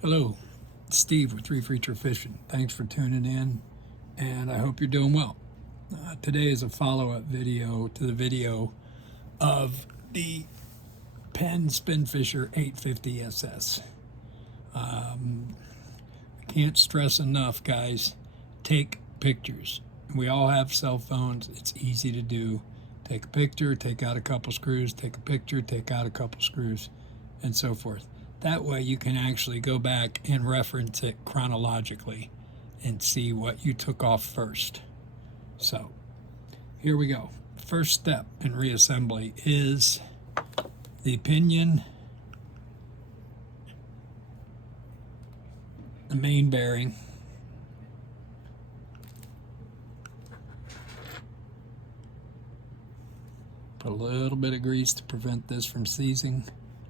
Hello, it's Steve with Reassembling Fishing. Thanks for tuning in, and I hope you're doing well. Today is a follow-up video to the video of the Penn Spinfisher 850 SS. I can't stress enough, guys, take pictures. We all have cell phones. It's easy to do. Take a picture, take out a couple screws, take a picture, take out a couple screws, and so forth. That way you can actually go back and reference it chronologically and see what you took off first. So here we go. First step in reassembly is the pinion, the main bearing, put a little bit of grease to prevent this from seizing.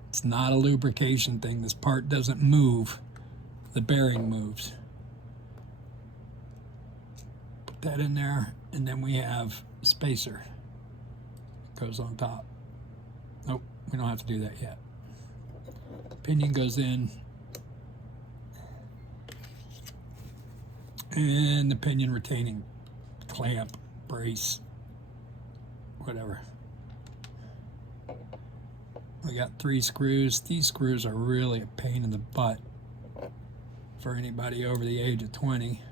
It's not a lubrication thing. This part doesn't move. The bearing moves. Put that in there, and then we have a spacer. Goes on top. Nope, we don't have to do that yet. Pinion goes in, and the pinion retaining clamp, brace, whatever. We got 3 screws. These screws are really a pain in the butt for anybody over the age of 20.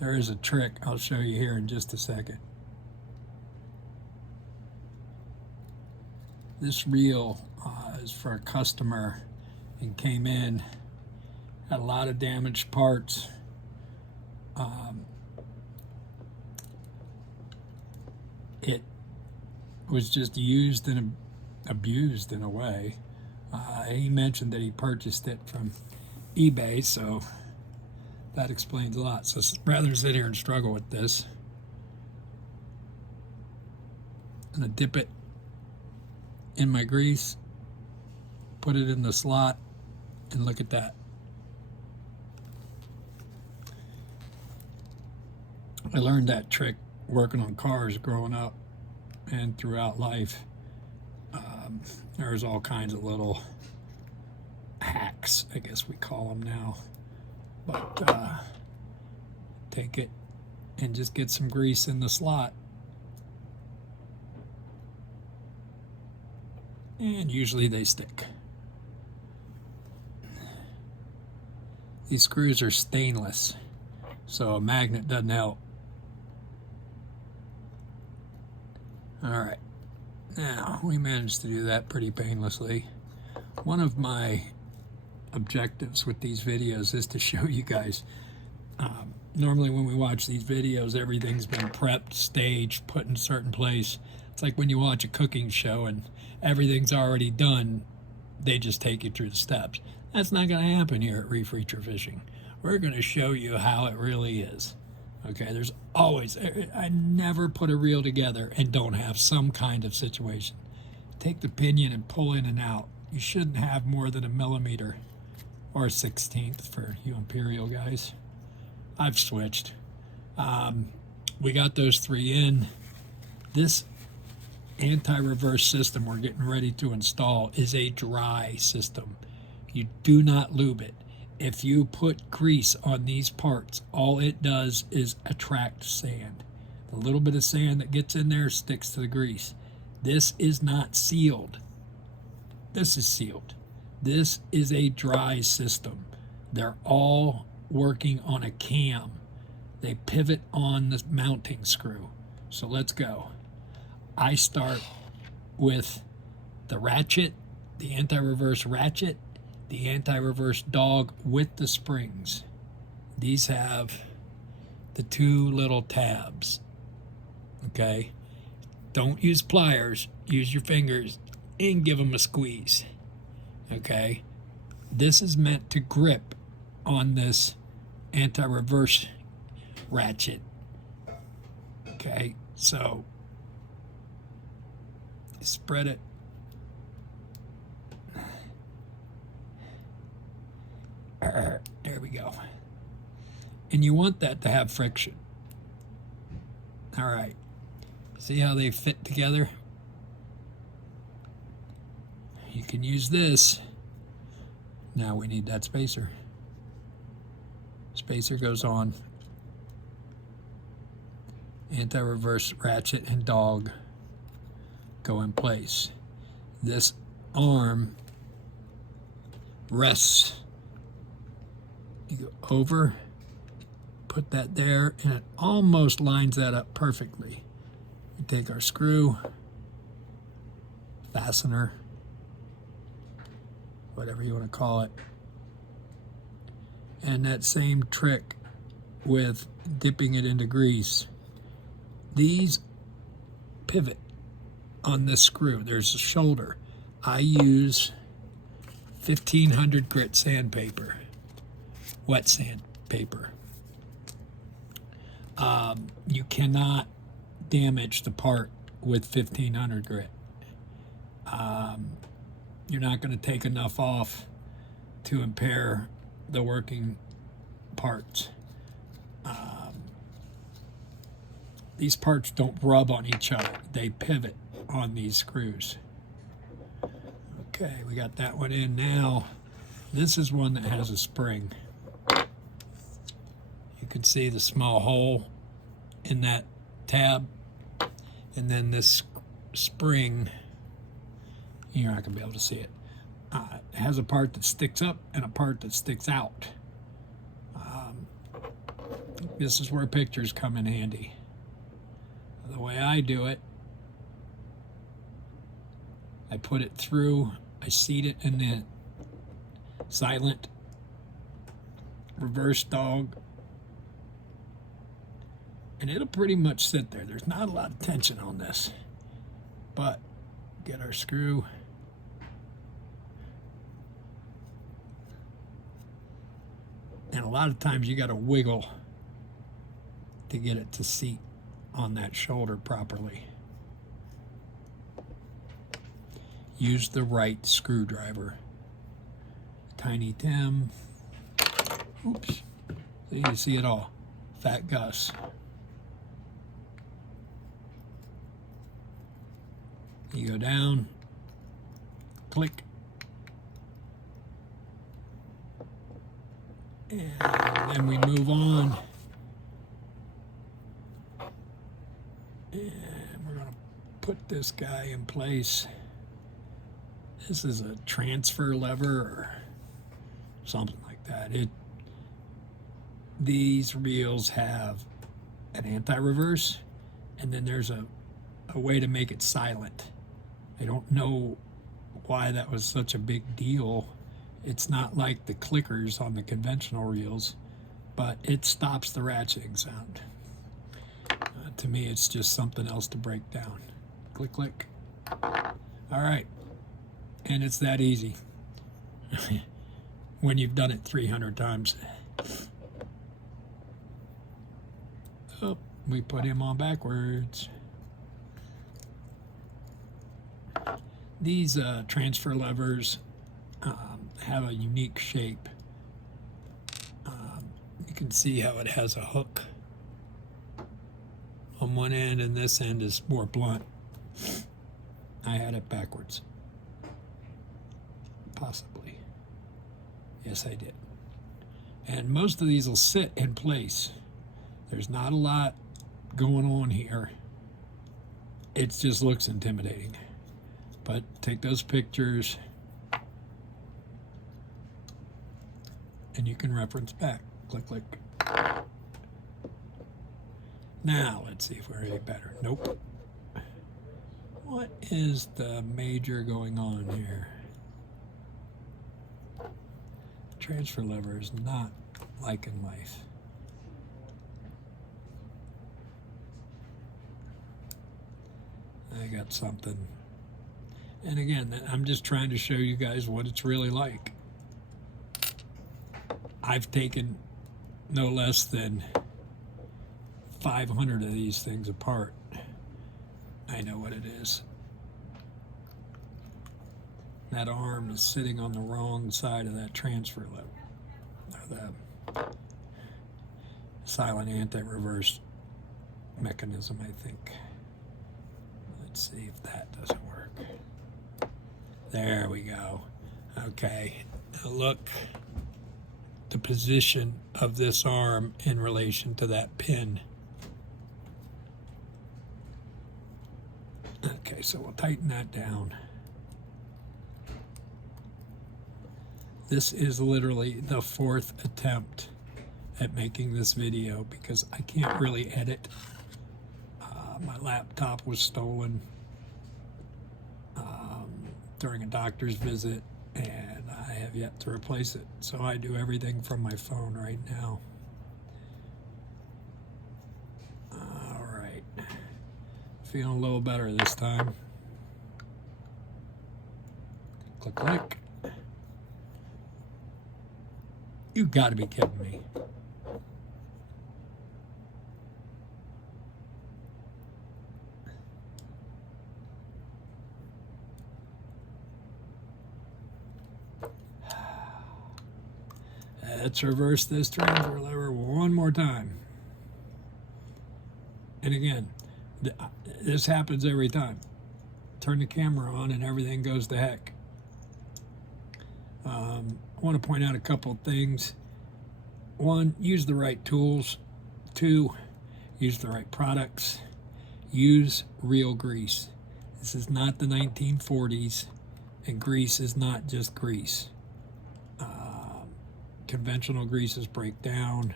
There is a trick I'll show you here in just a second. This reel is for a customer and came in, had a lot of damaged parts. It was just used and abused in a way. He mentioned that he purchased it from eBay, so that explains a lot. So rather than sit here and struggle with this, I'm gonna dip it in my grease, put it in the slot, and look at that. I learned that trick working on cars growing up and throughout life. There's all kinds of little hacks, I guess we call them now. But take it and just get some grease in the slot. And usually they stick. These screws are stainless, so a magnet doesn't help. All right, now we managed to do that pretty painlessly. One of my objectives with these videos is to show you guys, normally when we watch these videos, everything's been prepped, staged, put in a certain place. It's like when you watch a cooking show and everything's already done, they just take you through the steps. That's not going to happen here at Reassembling Fishing. We're going to show you how it really is. Okay, there's always, I never put a reel together and don't have some kind of situation. Take the pinion and pull in and out. You shouldn't have more than 1 millimeter or 1/16 for you imperial guys. I've switched. We got those 3 in. This anti-reverse system we're getting ready to install is a dry system. You do not lube it. If you put grease on these parts, all it does is attract sand. The little bit of sand that gets in there sticks to the grease. This is not sealed. This is sealed. This is a dry system. They're all working on a cam. They pivot on the mounting screw. So let's go. I start with the ratchet, the anti-reverse ratchet, the anti-reverse dog with the springs. These have the 2 little tabs. Okay? Don't use pliers, use your fingers and give them a squeeze. Okay? This is meant to grip on this anti-reverse ratchet. Okay? So spread it. There we go. And you want that to have friction. All right. See how they fit together? You can use this. Now we need that spacer. Spacer goes on. Anti-reverse ratchet and dog go in place. This arm rests. You go over, put that there, and it almost lines that up perfectly. We take our screw, fastener, whatever you want to call it, and that same trick with dipping it into grease. These pivot on this screw. There's a shoulder. I use 1500 grit sandpaper, wet sandpaper. You cannot damage the part with 1500 grit. You're not going to take enough off to impair the working parts. These parts don't rub on each other. They pivot on these screws. Okay, we got that one in now. This is one that has a spring. You can see the small hole in that tab. And then this spring, you're not going to be able to see it. It has a part that sticks up and a part that sticks out. This is where pictures come in handy. The way I do it, I put it through, I seat it in the silent reverse dog, and it'll pretty much sit there. There's not a lot of tension on this, but get our screw. And a lot of times you got to wiggle to get it to seat on that shoulder properly. Use the right screwdriver. Tiny Tim. Oops. So you can see it all. Fat Gus. You go down, click, and then we move on. And we're going to put this guy in place. This is a transfer lever or something like that. These reels have an anti-reverse, and then there's a way to make it silent. I don't know why that was such a big deal. It's not like the clickers on the conventional reels, but it stops the ratcheting sound. To me, it's just something else to break down. Click, click. All right. And it's that easy when you've done it 300 times. Oh, we put him on backwards. These transfer levers have a unique shape. You can see how it has a hook on one end, and this end is more blunt. I had it backwards. Possibly. Yes, I did. And most of these will sit in place. There's not a lot going on here. It just looks intimidating. But take those pictures and you can reference back. Click, click. Now, let's see if we're any better. Nope. What is the major going on here? Transfer lever is not like in life. I got something. And again, I'm just trying to show you guys what it's really like. I've taken no less than 500 of these things apart. I know what it is. That arm is sitting on the wrong side of that transfer lever. The silent anti-reverse mechanism, I think. Let's see if that doesn't work. There we go. Okay, now look the position of this arm in relation to that pin. Okay, so we'll tighten that down. This is literally the 4th attempt at making this video because I can't really edit. My laptop was stolen during a doctor's visit, and I have yet to replace it. So I do everything from my phone right now. All right. Feeling a little better this time. Click, click. You gotta be kidding me. Let's reverse this transfer lever one more time. And again, this happens every time. Turn the camera on and everything goes to heck. I want to point out a couple of things. 1, use the right tools. 2, use the right products. Use real grease. This is not the 1940s, and grease is not just grease. Conventional greases break down.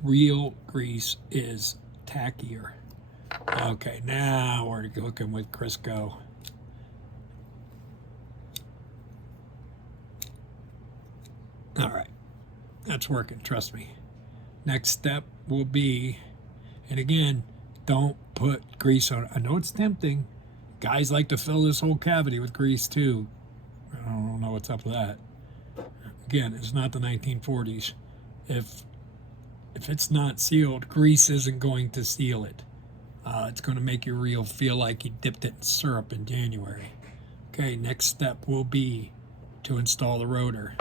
Real grease is tackier. Okay, now we're cooking with Crisco. All right, that's working, trust me. Next step will be, and again, don't put grease on it. I know it's tempting. Guys like to fill this whole cavity with grease too. I don't know what's up with that. Again, it's not the 1940s. If it's not sealed, grease isn't going to seal it. It's going to make your reel feel like you dipped it in syrup in January. Okay, next step will be to install the rotor.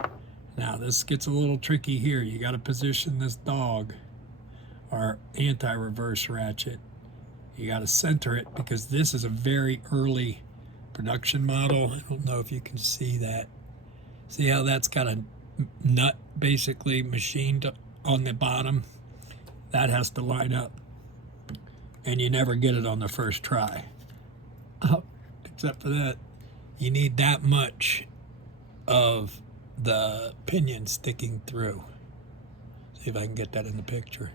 Now this gets a little tricky here. You got to position this dog, or anti-reverse ratchet. You got to center it because this is a very early production model. I don't know if you can see that. See how that's got a nut basically machined on the bottom? That has to line up, and you never get it on the first try. Except for that, you need that much of the pinion sticking through. See if I can get that in the picture.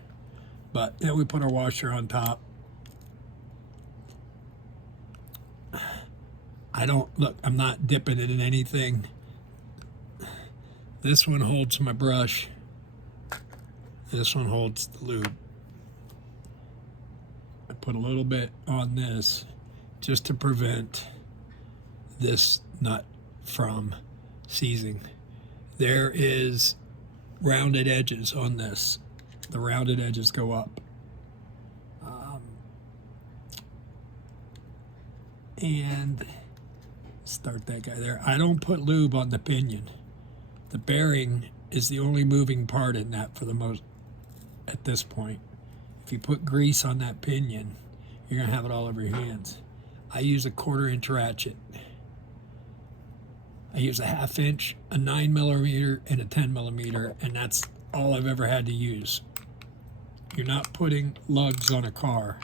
But then we put our washer on top. I'm not dipping it in anything. This one holds my brush. This one holds the lube. I put a little bit on this just to prevent this nut from seizing. There is rounded edges on this. The rounded edges go up. And start that guy there. I don't put lube on the pinion. The bearing is the only moving part in that for the most, at this point. If you put grease on that pinion, you're gonna have it all over your hands. I use a 1/4 inch ratchet. I use a 1/2 inch, a 9 millimeter, and a 10 millimeter, and that's all I've ever had to use. You're not putting lugs on a car.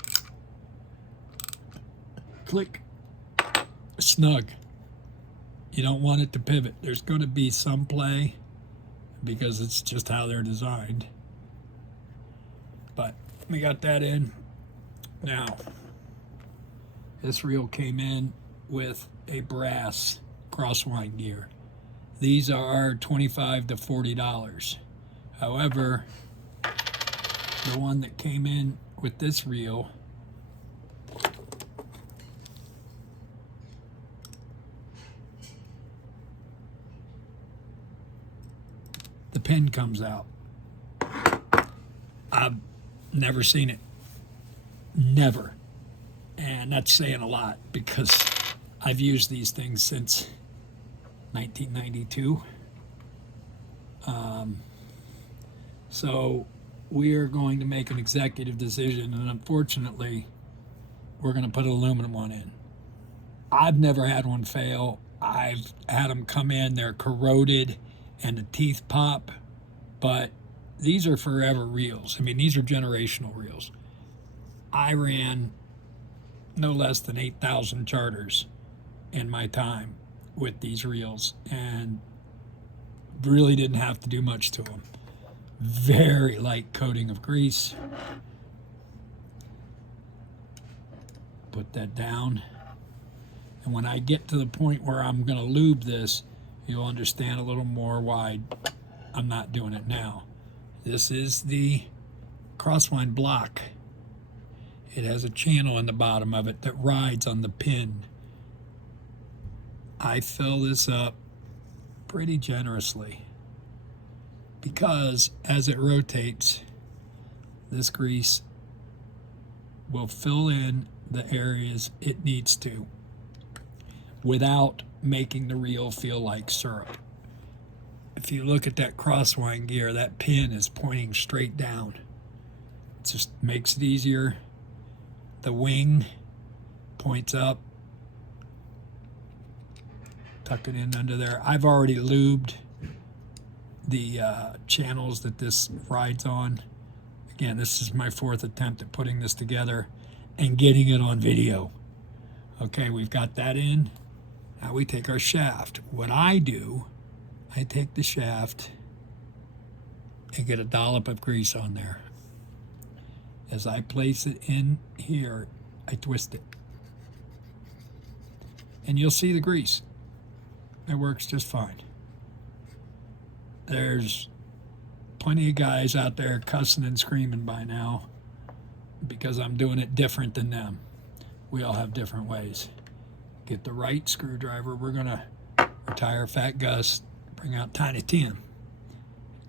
Click. Snug. You don't want it to pivot. There's going to be some play because it's just how they're designed. But we got that in. Now, this reel came in with a brass crosswind gear. These are $25 to $40. However, the one that came in with this reel the pin comes out. I've never seen it. Never. And that's saying a lot because I've used these things since 1992. So we're going to make an executive decision, and unfortunately, we're going to put an aluminum one in. I've never had one fail. I've had them come in, they're corroded and the teeth pop, but these are forever reels. I mean, these are generational reels. I ran no less than 8,000 charters in my time with these reels and really didn't have to do much to them. Very light coating of grease. Put that down. And when I get to the point where I'm going to lube this, you'll understand a little more why I'm not doing it now. This is the crosswind block. It has a channel in the bottom of it that rides on the pin. I fill this up pretty generously because as it rotates, this grease will fill in the areas it needs to without making the reel feel like syrup. If you look at that crosswind gear, that pin is pointing straight down. It just makes it easier. The wing points up. Tuck it in under there. I've already lubed the channels that this rides on. Again, this is my 4th attempt at putting this together and getting it on video. Okay, we've got that in. Now we take our shaft. What I do, I take the shaft and get a dollop of grease on there. As I place it in here, I twist it. And you'll see the grease. It works just fine. There's plenty of guys out there cussing and screaming by now because I'm doing it different than them. We all have different ways. Get the right screwdriver. We're going to retire Fat Gus, bring out Tiny Tim,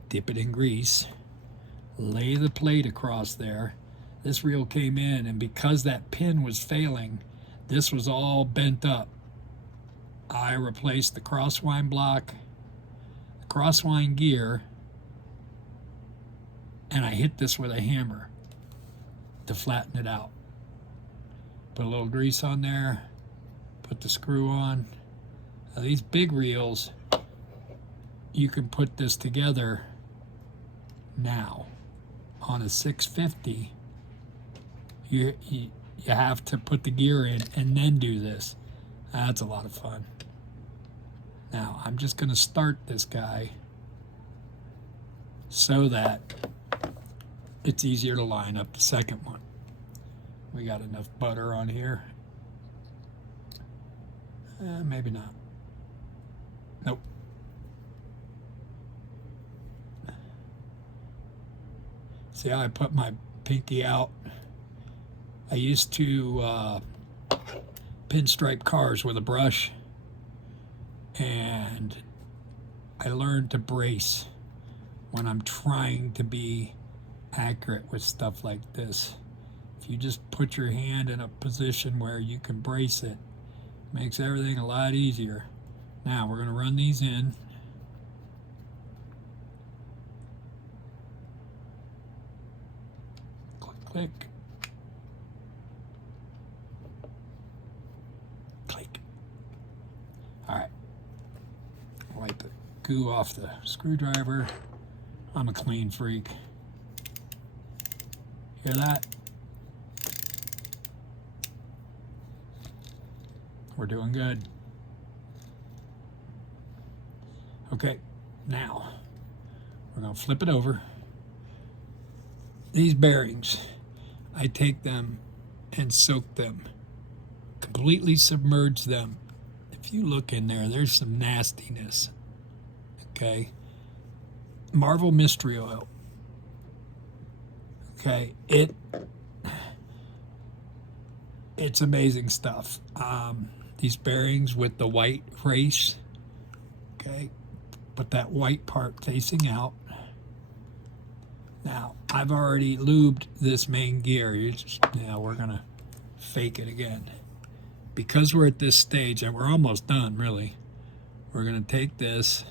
dip it in grease, lay the plate across there. This reel came in, and because that pin was failing, this was all bent up. I replaced the crosswind block, the crosswind gear, and I hit this with a hammer to flatten it out. Put a little grease on there, put the screw on. Now these big reels, you can put this together now. On a 650, you have to put the gear in and then do this. That's a lot of fun. Now, I'm just going to start this guy so that it's easier to line up the second one. We got enough butter on here. Maybe not. Nope. See how I put my pinky out? I used to pinstripe cars with a brush, and I learned to brace when I'm trying to be accurate with stuff like this. If you just put your hand in a position where you can brace it, makes everything a lot easier. Now we're going to run these in. Click, click. Click. All right. Wipe the goo off the screwdriver. I'm a clean freak. Hear that? We're doing good. Okay, now we're going to flip it over. These bearings, I take them and soak them, completely submerge them. If you look in there, there's some nastiness. Okay, Marvel Mystery Oil. Okay, it's amazing stuff. These bearings with the white race. Okay, put that white part facing out. Now, I've already lubed this main gear. Now we're gonna fake it again. Because we're at this stage, and we're almost done really, we're gonna take this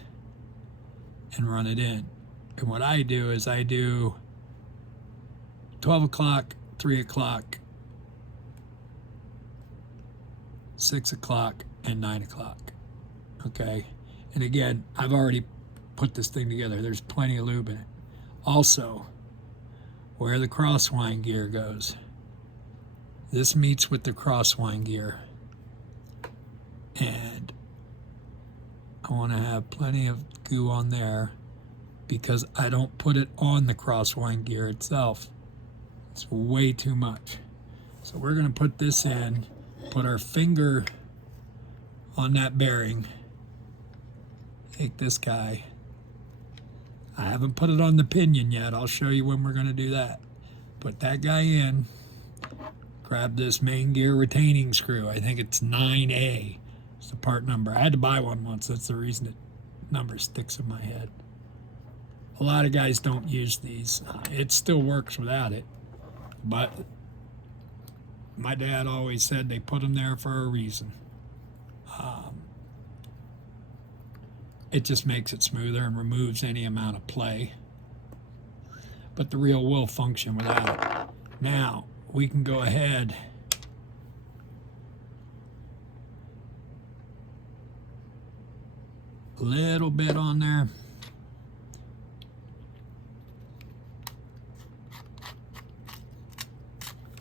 and run it in. And what I do is I do 12 o'clock, 3 o'clock, 6 o'clock, and 9 o'clock. Okay, and again, I've already put this thing together. There's plenty of lube in it. Also, where the crosswind gear goes, this meets with the crosswind gear, and I want to have plenty of goo on there because I don't put it on the crosswind gear itself. It's way too much. So we're going to put this in, put our finger on that bearing, take this guy. I haven't put it on the pinion yet. I'll show you when we're going to do that. Put that guy in, grab this main gear retaining screw. I think it's 9A. It's the part number. I had to buy one once. That's the reason it number sticks in my head. A lot of guys don't use these. It still works without it, but my dad always said they put them there for a reason. It just makes it smoother and removes any amount of play. But the reel will function without it. Now, we can go ahead a little bit on there.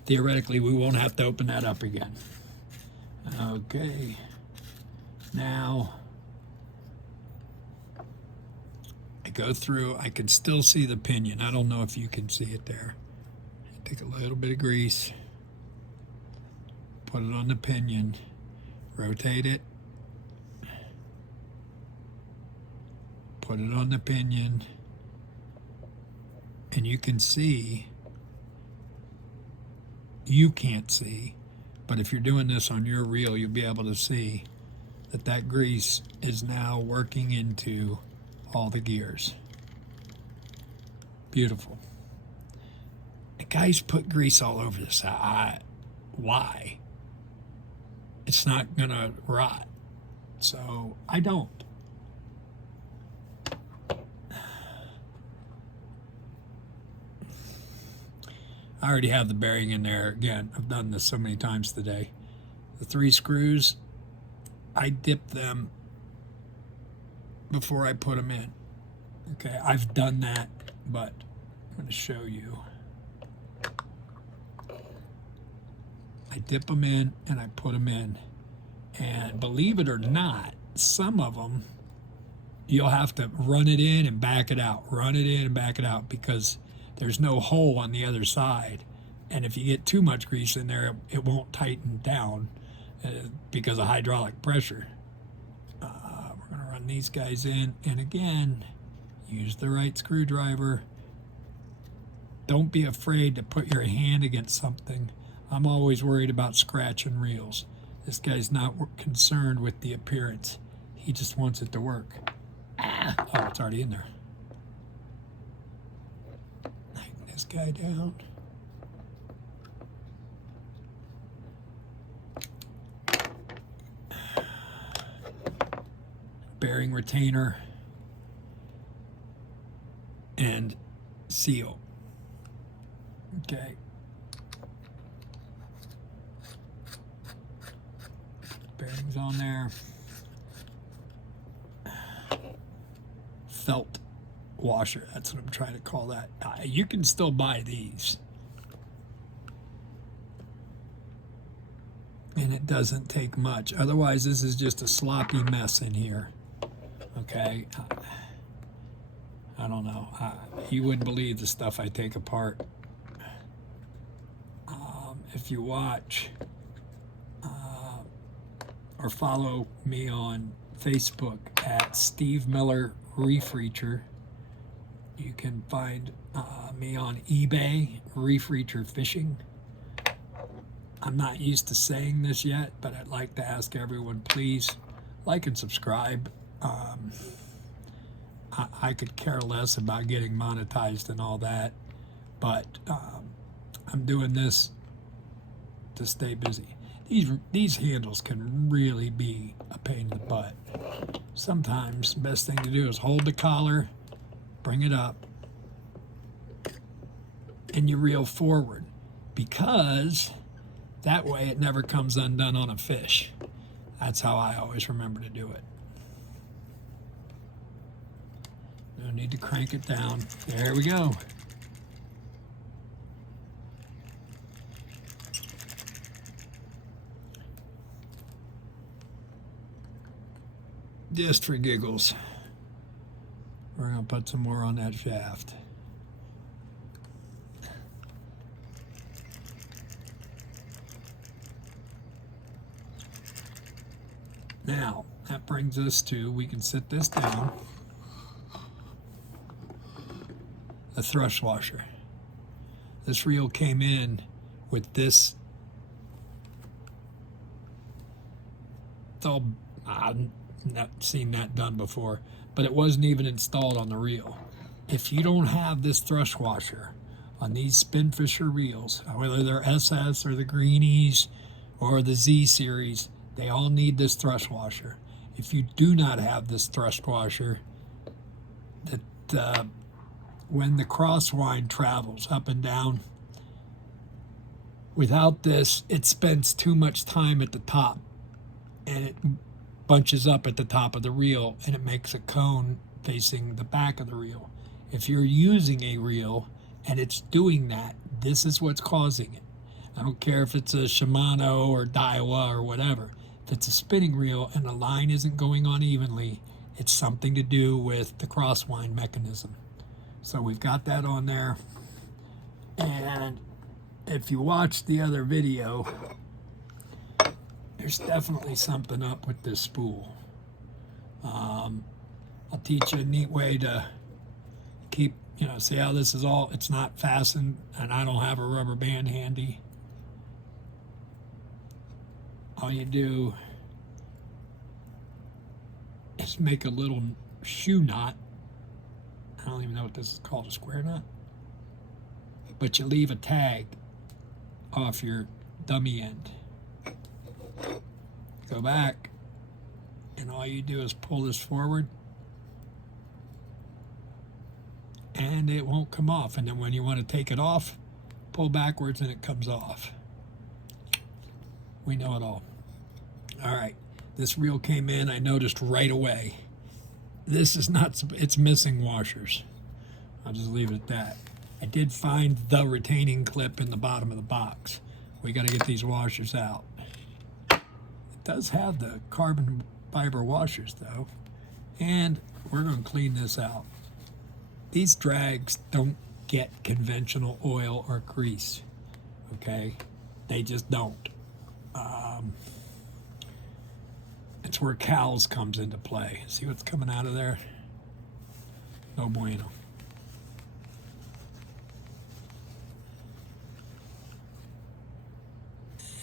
Theoretically, we won't have to open that up again. Okay. Now, I go through, I can still see the pinion. I don't know if you can see it there. Take a little bit of grease, put it on the pinion, rotate it, put it on the pinion, and you can see, you can't see, but if you're doing this on your reel, you'll be able to see that that grease is now working into all the gears. Beautiful. The guys put grease all over this. Why? It's not gonna rot. So I don't. I already have the bearing in there. Again, I've done this so many times today. The 3 screws, I dip them before I put them in. Okay, I've done that, but I'm going to show you. I dip them in and I put them in. And believe it or not, some of them, you'll have to run it in and back it out. Run it in and back it out because there's no hole on the other side. And if you get too much grease in there, it won't tighten down because of hydraulic pressure. We're going to run these guys in. And again, use the right screwdriver. Don't be afraid to put your hand against something. I'm always worried about scratching reels. This guy's not concerned with the appearance. He just wants it to work. Oh, it's already in there. Tighten this guy down. Bearing retainer and seal. Okay. Bearings on there. Felt washer, that's what I'm trying to call that. You can still buy these. And it doesn't take much. Otherwise, this is just a sloppy mess in here. Okay? I don't know. You wouldn't believe the stuff I take apart. If you watch or follow me on Facebook at Steve Miller Reef Reacher, you can find me on eBay, Reef Reacher Fishing. I'm not used to saying this yet, but I'd like to ask everyone, please like and subscribe. I could care less about getting monetized and all that, but I'm doing this to stay busy. These handles can really be a pain in the butt. Sometimes the best thing to do is hold the collar, bring it up, and you reel forward, because that way it never comes undone on a fish. That's how I always remember to do it. No need to crank it down. There we go. Just for giggles, we're going to put some more on that shaft. Now, that brings us to, we can sit this down, a thrust washer. This reel came in with this, it's all, I've not seen that done before, but it wasn't even installed on the reel. If you don't have this thrust washer on these Spinfisher reels, whether they're SS or the Greenies or the Z series, they all need this thrust washer. If you do not have this thrust washer, that when the crosswind travels up and down, without this, it spends too much time at the top, and it bunches up at the top of the reel, and it makes a cone facing the back of the reel. If you're using a reel and it's doing that, this is what's causing it. I don't care if it's a Shimano or Daiwa or whatever. If it's a spinning reel and the line isn't going on evenly, it's something to do with the crosswind mechanism. So we've got that on there. And if you watch the other video, there's definitely something up with this spool. I'll teach you a neat way to keep, see how this is all, it's not fastened, and I don't have a rubber band handy. All you do is make a little shoe knot. I don't even know what this is called, a square knot. But you leave a tag off your dummy end. Go back, and all you do is pull this forward, and it won't come off. And then when you want to take it off, pull backwards and it comes off. We know it all. All right, this reel came in, I noticed right away. This is not, it's missing washers. I'll just leave it at that. I did find the retaining clip in the bottom of the box. We got to get these washers out. It does have the carbon fiber washers though, and we're going to clean this out. These drags don't get conventional oil or grease, okay? They just don't. It's where Cowls comes into play. See what's coming out of there? No bueno.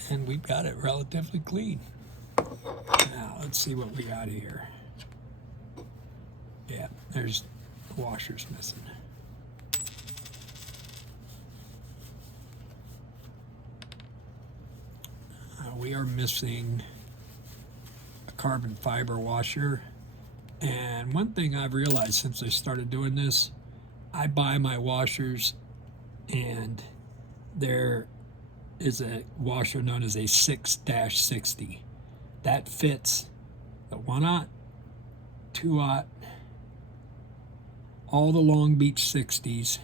And we've got it relatively clean. Now, let's see what we got here. Yeah, there's washers missing. We are missing a carbon fiber washer. And one thing I've realized since I started doing this, I buy my washers, and there is a washer known as a 6-60. That fits the 1/0, 2/0, all the Long Beach 60s,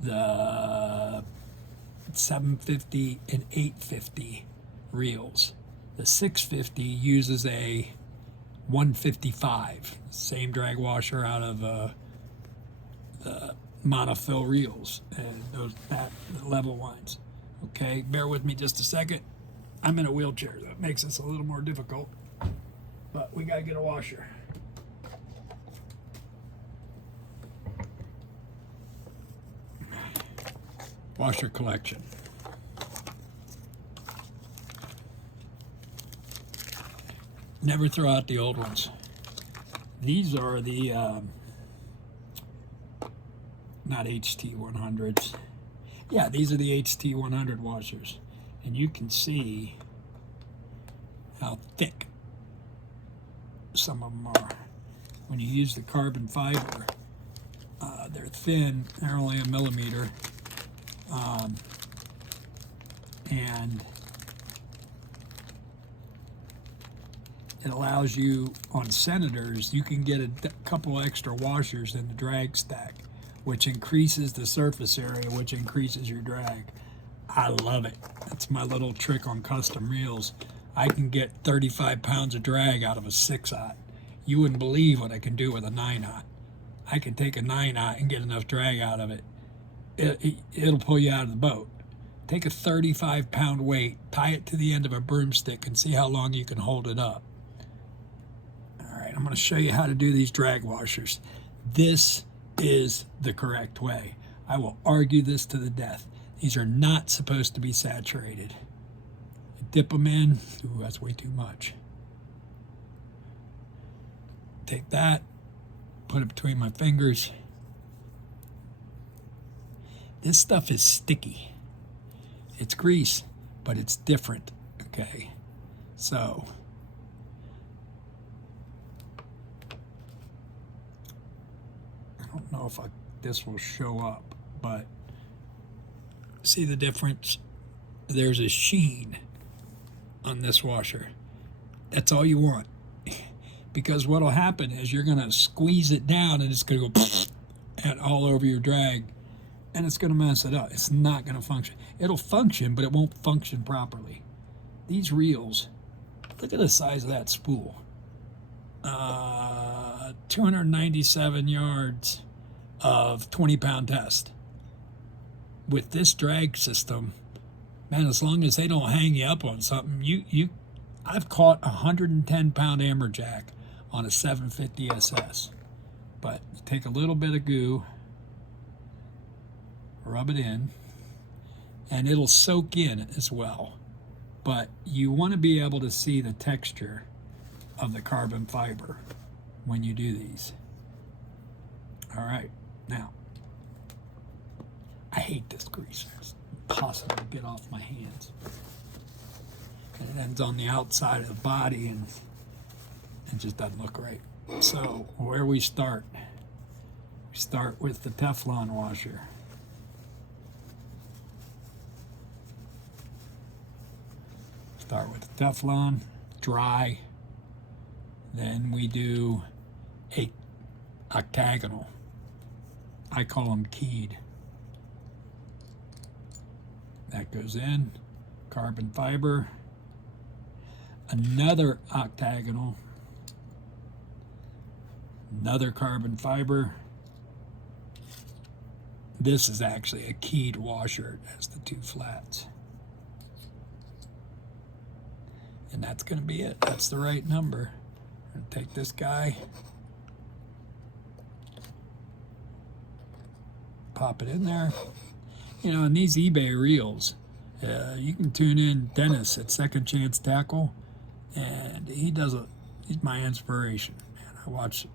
the 750 and 850 reels. The 650 uses a 155, same drag washer out of the monofill reels, and those that level ones. Okay, bear with me just a second. I'm in a wheelchair, that makes this a little more difficult, but we gotta get a washer. Washer collection. Never throw out the old ones. These are the not HT100s. Yeah, these are the HT100 washers, and you can see how thick some of them are. When you use the carbon fiber, they're thin. They're only 1 millimeter. And it allows you, on Senators, you can get a couple extra washers in the drag stack, which increases the surface area, which increases your drag. I love it. That's my little trick on custom reels. I can get 35 pounds of drag out of a 6/0. You wouldn't believe what I can do with a 9/0. I can take a 9/0 and get enough drag out of it. It'll pull you out of the boat. Take a 35-pound weight, tie it to the end of a broomstick, and see how long you can hold it up. All right, I'm going to show you how to do these drag washers. This is the correct way. I will argue this to the death. These are not supposed to be saturated. You dip them in. Ooh, that's way too much. Take that, put it between my fingers. This stuff is sticky. It's grease, but it's different, okay? So, I don't know if this will show up, but see the difference? There's a sheen on this washer. That's all you want. Because what'll happen is you're gonna squeeze it down and it's gonna go and all over your drag, and it's gonna mess it up. It's not gonna function. It'll function, but it won't function properly. These reels, look at the size of that spool. 297 yards of 20-pound test. With this drag system, man, as long as they don't hang you up on something, I've caught a 110-pound amberjack on a 750 SS. But you take a little bit of goo, rub it in, and it'll soak in as well. But you want to be able to see the texture of the carbon fiber when you do these. All right, now, I hate this grease. It's impossible to get off my hands. And it ends on the outside of the body, and it just doesn't look right. So where we start with the Teflon washer. Start with the Teflon, dry. Then we do a octagonal. I call them keyed. That goes in, carbon fiber. Another octagonal, another carbon fiber. This is actually a keyed washer. It has the two flats. And that's going to be it. That's the right number. I'm going to take this guy, pop it in there. You know, in these eBay reels, you can tune in Dennis at Second Chance Tackle, and he's my inspiration. Man, I watch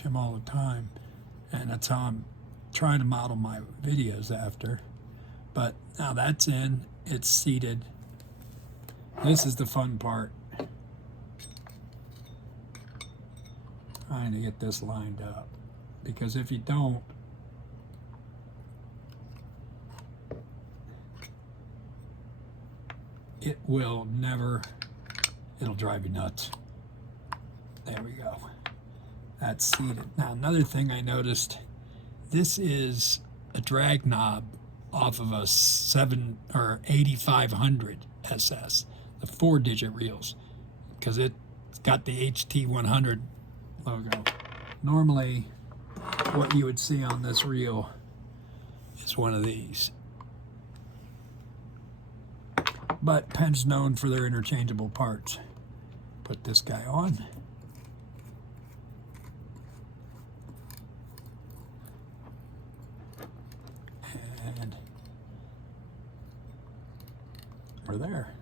him all the time, and that's how I'm trying to model my videos after. But now that's in, it's seated. This is the fun part. Trying to get this lined up, because if you don't, it will never, it'll drive you nuts. There we go. That's seated. Now another thing I noticed, this is a drag knob off of a 8500 SS, the 4-digit reels, because it's got the HT100 logo. Normally, what you would see on this reel is one of these. But Penn's known for their interchangeable parts. Put this guy on. And we're there.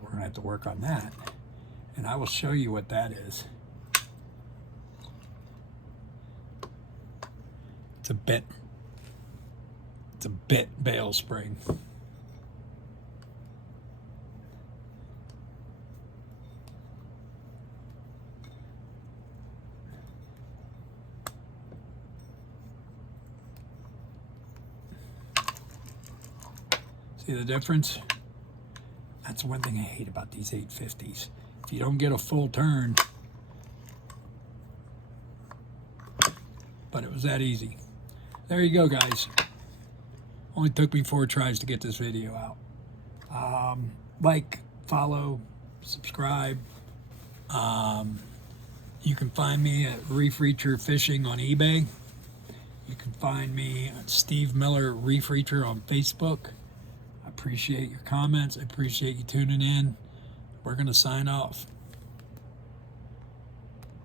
We're gonna have to work on that. And I will show you what that is. It's a bit bail spring. See the difference? That's one thing I hate about these 850s. If you don't get a full turn, but it was that easy. There you go, guys. Only took me 4 tries to get this video out. Like, follow, subscribe. You can find me at Reef Reacher Fishing on eBay. You can find me at Steve Miller Reef Reacher on Facebook. I appreciate your comments. I appreciate you tuning in. We're going to sign off.